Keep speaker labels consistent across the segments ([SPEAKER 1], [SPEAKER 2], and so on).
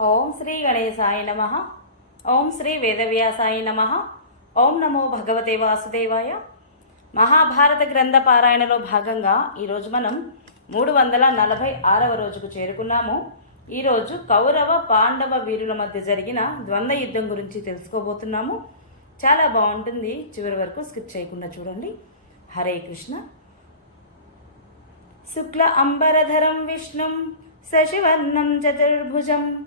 [SPEAKER 1] ఓం శ్రీ గణేశాయ నమ. ఓం శ్రీ వేదవ్యాసాయ నమ. ఓం నమో భగవతే వాసుదేవాయ. మహాభారత గ్రంథ పారాయణలో భాగంగా ఈరోజు మనం మూడు వందల నలభై ఆరవ రోజుకు చేరుకున్నాము. ఈరోజు కౌరవ పాండవ వీరుల మధ్య జరిగిన ద్వంద్వ యుద్ధం గురించి తెలుసుకోబోతున్నాము. చాలా బాగుంటుంది. చివరి వరకు స్కిప్ చేయకుండా చూడండి. హరే కృష్ణ. శుక్ల అంబరధరం విష్ణుం శశివర్ణం చతుర్భుజం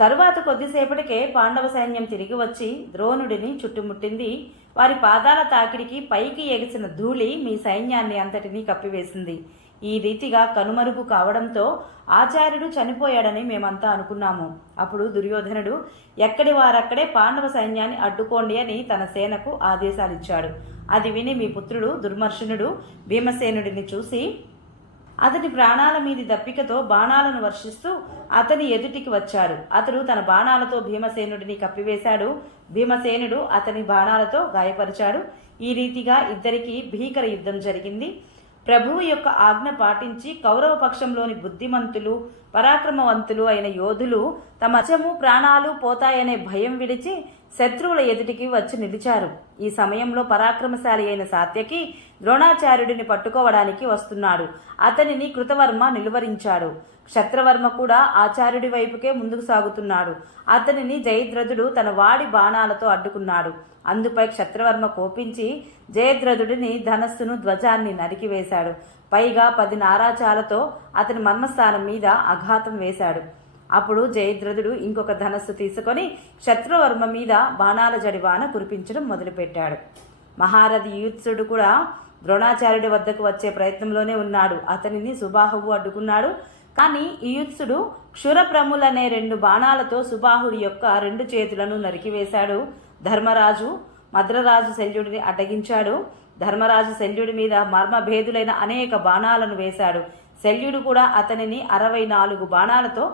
[SPEAKER 1] తరువాత కొద్దిసేపటికే పాండవ సైన్యం తిరిగి వచ్చి ద్రోణుడిని చుట్టుముట్టింది. వారి పాదాల తాకిడికి పైకి ఎగిసిన ధూళి మీ సైన్యాన్ని అంతటినీ కప్పివేసింది. ఈ రీతిగా కనుమరుగు కావడంతో ఆచార్యుడు చనిపోయాడని మేమంతా అనుకున్నాము. అప్పుడు దుర్యోధనుడు ఎక్కడి వారక్కడే పాండవ సైన్యాన్ని అడ్డుకోండి అని తన సేనకు ఆదేశాలిచ్చాడు. అది విని మీ పుత్రుడు దుర్మర్షణుడు భీమసేనుడిని చూసి అతని ప్రాణాల మీది దప్పికతో బాణాలను వర్షిస్తూ అతని ఎదుటికి వచ్చాడు. అతడు తన బాణాలతో భీమసేనుడిని కప్పివేశాడు. భీమసేనుడు అతని బాణాలతో గాయపరిచాడు. ఈ రీతిగా ఇద్దరికి భీకర యుద్ధం జరిగింది. ప్రభువు యొక్క ఆజ్ఞ పాటించి కౌరవ పక్షంలోని బుద్ధిమంతులు పరాక్రమవంతులు అయిన యోధులు తమ అచము ప్రాణాలు పోతాయనే భయం విడిచి శత్రువుల ఎదుటికి వచ్చి నిలిచారు. ఈ సమయంలో పరాక్రమశాలి అయిన సాత్యకి ద్రోణాచార్యుడిని పట్టుకోవడానికి వస్తున్నాడు. అతనిని కృతవర్మ నిలువరించాడు. క్షత్రవర్మ కూడా ఆచార్యుడి వైపుకే ముందుకు సాగుతున్నాడు. అతనిని జయద్రథుడు తన వాడి బాణాలతో అడ్డుకున్నాడు. అందుపై క్షత్రవర్మ కోపించి జయద్రథుడిని ధనస్సును ధ్వజాన్ని నరికివేశాడు పైగా పది నారాచాలతో అతని మర్మస్థానం మీద అఘాతం వేశాడు. అప్పుడు జయద్రథుడు ఇంకొక ధనస్సు తీసుకొని శత్రువర్మ మీద బాణాల జడివాన కురిపించడం మొదలుపెట్టాడు. మహారథి యూత్సుడు కూడా ద్రోణాచార్యుడి వద్దకు వచ్చే ప్రయత్నంలోనే ఉన్నాడు. అతనిని సుబాహువు అడ్డుకున్నాడు. కానీ ఈయుత్సుడు క్షురప్రములనే రెండు బాణాలతో సుబాహుడి యొక్క రెండు చేతులను నరికివేశాడు. ధర్మరాజు మద్రరాజు శల్యుడిని అడ్డగించాడు. ధర్మరాజు శల్యుడి మీద మర్మభేదులైన అనేక బాణాలను వేశాడు. శల్యుడు కూడా అతనిని అరవై నాలుగు బాణాలతో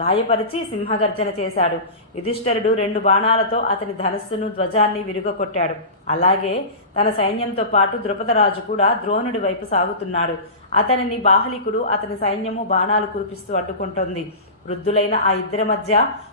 [SPEAKER 1] గాయపరిచి సింహగర్జన చేశాడు. యుధిష్ఠరుడు రెండు బాణాలతో అతని ధనస్సును ధ్వజాన్ని విరుగకొట్టాడు. అలాగే తన సైన్యంతో పాటు ద్రుపదరాజు కూడా ద్రోణుడి వైపు సాగుతున్నాడు. అతనిని బాహలికుడు అతని సైన్యము బాణాలు కురిపిస్తూ అడ్డుకుంటోంది. వృద్ధులైన ఆ ఇద్దరి మధ్య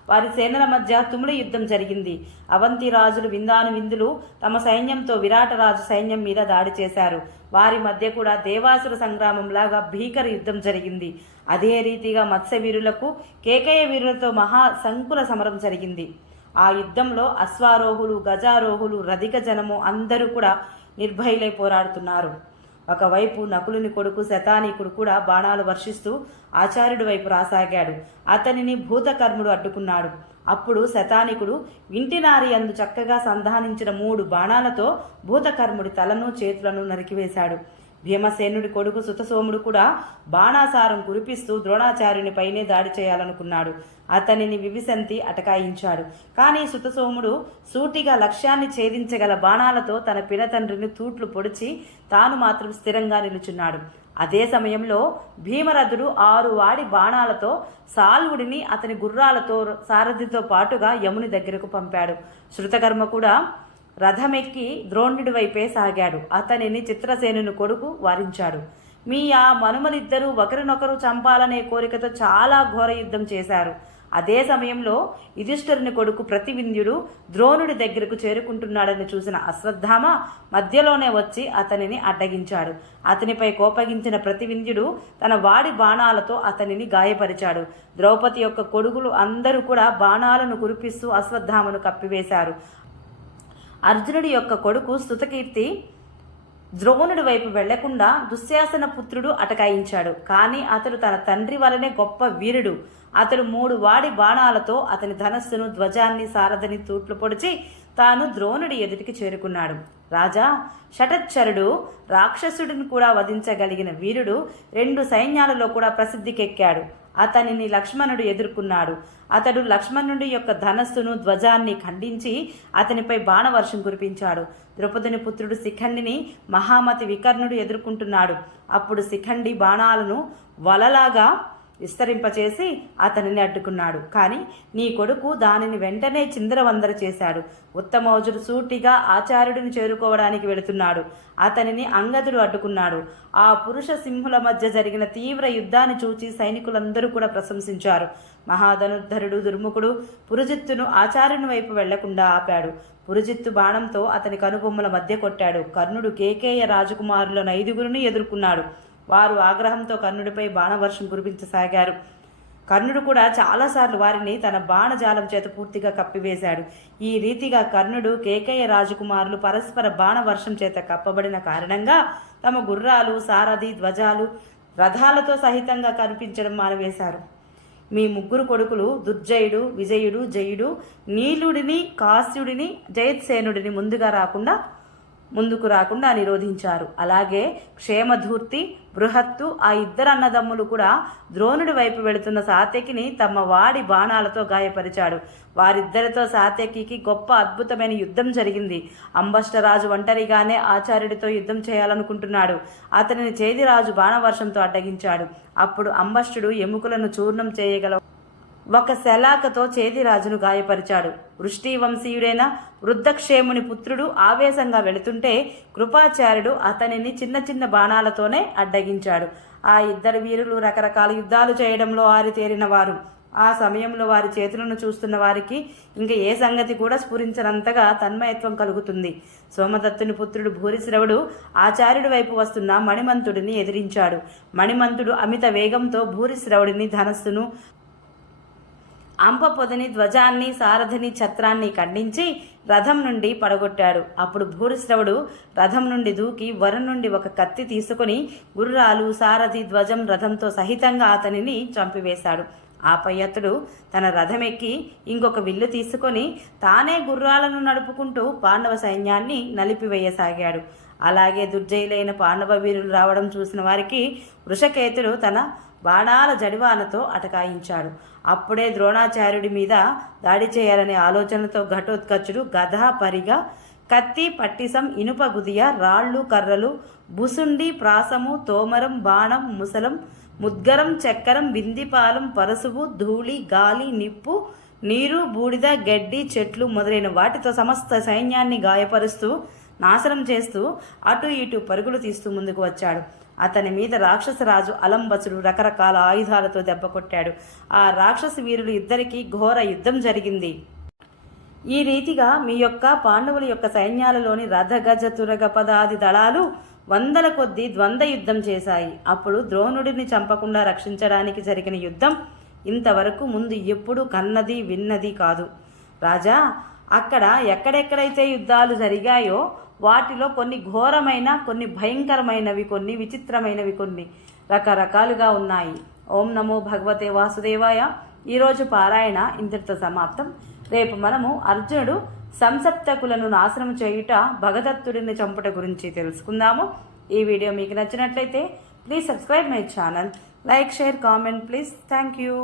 [SPEAKER 1] వారి సేనల మధ్య తుమిళ యుద్ధం జరిగింది. అవంతి రాజులు విందాను విందులు తమ సైన్యంతో విరాటరాజు సైన్యం మీద దాడి చేశారు. వారి మధ్య కూడా దేవాసుర సంగ్రామంలాగా భీకర యుద్ధం జరిగింది. అదే రీతిగా మత్స్యవీరులకు కేకయ వీరులతో మహా సంకుల సమరం జరిగింది. ఆ యుద్ధంలో అశ్వారోహులు గజారోహులు రధిక జనము అందరూ కూడా నిర్భయులై పోరాడుతున్నారు. ఒకవైపు నకులుని కొడుకు శతానీకుడు కూడా బాణాలు వర్షిస్తూ ఆచార్యుడి వైపు రాసాగాడు. అతనిని భూతకర్ముడు అడ్డుకున్నాడు. అప్పుడు శతానికుడు ఇంటినారి అందు చక్కగా సంధానించిన మూడు బాణాలతో భూతకర్ముడి తలను చేతులను నరికివేశాడు. భీమసేనుడి కొడుకు సుతసోముడు కూడా బాణాసారం కురిపిస్తూ ద్రోణాచార్యునిపైనే దాడి చేయాలనుకున్నాడు. అతనిని వివిసంతి అటకాయించాడు. కానీ సుతసోముడు సూటిగా లక్ష్యాన్ని ఛేదించగల బాణాలతో తన పినతండ్రిని తూట్లు పొడిచి తాను మాత్రం స్థిరంగా నిలుచున్నాడు. అదే సమయంలో భీమరథుడు ఆరు వాడి బాణాలతో సాల్వుడిని అతని గుర్రాలతో సారథితో పాటుగా యముని దగ్గరకు పంపాడు. శృతకర్మ కూడా రథమెక్కి ద్రోణుడి వైపే సాగాడు. అతనిని చిత్రసేనుని కొడుకు వారించాడు. మీ ఆ మనుమలిద్దరూ ఒకరినొకరు చంపాలనే కోరికతో చాలా ఘోర యుద్ధం చేశారు. అదే సమయంలో యుధిష్ఠరుని కొడుకు ప్రతివింధ్యుడు ద్రోణుడి దగ్గరకు చేరుకుంటున్నాడని చూసిన అశ్వత్థామ మధ్యలోనే వచ్చి అతనిని అడ్డగించాడు. అతనిపై కోపగించిన ప్రతివింధ్యుడు తన వాడి బాణాలతో అతనిని గాయపరిచాడు. ద్రౌపది యొక్క కొడుకులు అందరూ కూడా బాణాలను కురిపిస్తూ అశ్వత్థామను కప్పివేశారు. అర్జునుడి యొక్క కొడుకు స్థుతకీర్తి ద్రోణుడి వైపు వెళ్ళకుండా దుశ్శాసన పుత్రుడు అటకాయించాడు. కానీ అతడు తన తండ్రి వలనే గొప్ప వీరుడు. అతడు మూడు వాడి బాణాలతో అతని ధనస్సును ధ్వజాన్ని సారథని తూట్లు పొడిచి తాను ద్రోణుడి ఎదుటికి చేరుకున్నాడు. రాజా షటచ్చరుడు రాక్షసుడిని కూడా వధించగలిగిన వీరుడు రెండు సైన్యాలలో కూడా ప్రసిద్ధికెక్కాడు. అతనిని లక్ష్మణుడు ఎదుర్కొన్నాడు. అతడు లక్ష్మణుడి యొక్క ధనస్సును ధ్వజాన్ని ఖండించి అతనిపై బాణవర్షం కురిపించాడు. ద్రౌపదుని పుత్రుడు శిఖండిని మహామతి వికర్ణుడు ఎదుర్కొంటున్నాడు. అప్పుడు శిఖండి బాణాలను వలలాగా విస్తరింపచేసి అతనిని అడ్డుకున్నాడు. కానీ నీ కొడుకు దానిని వెంటనే చిందరవందర చేశాడు. ఉత్తమోజుడు సూటిగా ఆచార్యుడిని చేరుకోవడానికి వెళుతున్నాడు. అతనిని అంగదుడు అడ్డుకున్నాడు. ఆ పురుష సింహుల మధ్య జరిగిన తీవ్ర యుద్ధాన్ని చూచి సైనికులందరూ కూడా ప్రశంసించారు. మహాధనుద్ధరుడు దుర్ముఖుడు పురుజిత్తును ఆచార్యుని వైపు వెళ్ళకుండా ఆపాడు. పురుజిత్తు బాణంతో అతని కనుబొమ్మల మధ్య కొట్టాడు. కర్ణుడు కేకేయ రాజకుమారులను ఐదుగురిని ఎదుర్కొన్నాడు. వారు ఆగ్రహంతో కర్ణుడిపై బాణవర్షం కురిపించసాగారు. కర్ణుడు కూడా చాలాసార్లు వారిని తన బాణజాలం చేత పూర్తిగా కప్పివేశాడు. ఈ రీతిగా కర్ణుడు కేకయ్య రాజకుమారులు పరస్పర బాణవర్షం చేత కప్పబడిన కారణంగా తమ గుర్రాలు సారథి ధ్వజాలు రథాలతో సహితంగా కనిపించడం మానవేశారు. మీ ముగ్గురు కొడుకులు దుర్జయుడు విజయుడు జయుడు నీలుడిని కాశ్యుడిని జయత్సేనుడిని ముందుగా రాకుండా ముందుకు రాకుండా నిరోధించారు. అలాగే క్షేమధూర్తి బృహత్తు ఆ ఇద్దరు అన్నదమ్ములు కూడా ద్రోణుడి వైపు వెళుతున్న సాత్యకిని తమ వాడి బాణాలతో గాయపరిచాడు. వారిద్దరితో సాత్యకికి గొప్ప అద్భుతమైన యుద్ధం జరిగింది. అంబష్టరాజు ఒంటరిగానే ఆచార్యుడితో యుద్ధం చేయాలనుకుంటున్నాడు. అతనిని చేదిరాజు బాణవర్షంతో అడ్డగించాడు. అప్పుడు అంబష్టుడు ఎముకలను చూర్ణం చేయగల ఒక శలాకతో చేదిరాజును గాయపరిచాడు. వృష్టి వంశీయుడైన వృద్ధక్షేముని పుత్రుడు ఆవేశంగా వెళుతుంటే కృపాచార్యుడు అతనిని చిన్న చిన్న బాణాలతోనే అడ్డగించాడు. ఆ ఇద్దరు వీరులు రకరకాల యుద్ధాలు చేయడంలో ఆరితేరిన వారు. ఆ సమయంలో వారి చేతులను చూస్తున్న వారికి ఇంకా ఏ సంగతి కూడా స్ఫురించనంతగా తన్మయత్వం కలుగుతుంది. సోమదత్తుని పుత్రుడు భూరిశ్రవుడు ఆచార్యుడి వైపు వస్తున్న మణిమంతుడిని ఎదిరించాడు. మణిమంతుడు అమిత వేగంతో భూరిశ్రవుడిని ధనస్సును అంపపొదని ధ్వజాన్ని సారథిని ఛత్రాన్ని ఖండించి రథం నుండి పడగొట్టాడు. అప్పుడు భూరిశ్రవుడు రథం నుండి దూకి వరం నుండి ఒక కత్తి తీసుకుని గుర్రాలు సారథి ధ్వజం రథంతో సహితంగా అతనిని చంపివేశాడు. ఆపై అతడు తన రథమెక్కి ఇంకొక విల్లు తీసుకొని తానే గుర్రాలను నడుపుకుంటూ పాండవ సైన్యాన్ని నలిపివేయసాగాడు. అలాగే దుర్జయులైన పాండవ వీరులు రావడం చూసిన వారికి వృషకేతుడు తన బాణాల జడివానతో అటకాయించాడు. అప్పుడే ద్రోణాచార్యుడి మీద దాడి చేయాలనే ఆలోచనతో ఘటోత్కచుడు గధ పరిగా కత్తి పట్టిసం ఇనుప గుదియ రాళ్ళు కర్రలు బుసుండి ప్రాసము తోమరం బాణం ముసలం ముద్గరం చక్కెరం బిందిపాలం పరసువు ధూళి గాలి నిప్పు నీరు బూడిద గడ్డి చెట్లు మొదలైన వాటితో సమస్త సైన్యాన్ని గాయపరుస్తూ నాశనం చేస్తూ అటు ఇటు పరుగులు తీస్తూ ముందుకు వచ్చాడు. అతని మీద రాక్షసరాజు అలంబసుడు రకరకాల ఆయుధాలతో దెబ్బ కొట్టాడు. ఆ రాక్షస వీరులు ఇద్దరికీ ఘోర యుద్ధం జరిగింది. ఈ రీతిగా మీ యొక్క పాండవుల యొక్క సైన్యాలలోని రథ గజ తురగ పదాది దళాలు వందల కొద్దీ ద్వంద్వ యుద్ధం చేశాయి. అప్పుడు ద్రోణుడిని చంపకుండా రక్షించడానికి జరిగిన యుద్ధం ఇంతవరకు ముందు ఎప్పుడు కన్నది విన్నది కాదు. రాజా అక్కడ ఎక్కడెక్కడైతే యుద్ధాలు జరిగాయో వాటిలో కొన్ని ఘోరమైన కొన్ని భయంకరమైనవి కొన్ని విచిత్రమైనవి కొన్ని రకరకాలుగా ఉన్నాయి. ఓం నమో భగవతే వాసుదేవాయ. ఈరోజు పారాయణ ఇంతటితో సమాప్తం. రేపు మనము అర్జునుడు సంసప్తకులను నాశనం చేయుట భగదత్తుడిని చంపుట గురించి తెలుసుకుందాము. ఈ వీడియో మీకు నచ్చినట్లయితే please subscribe my channel like share comment please thank you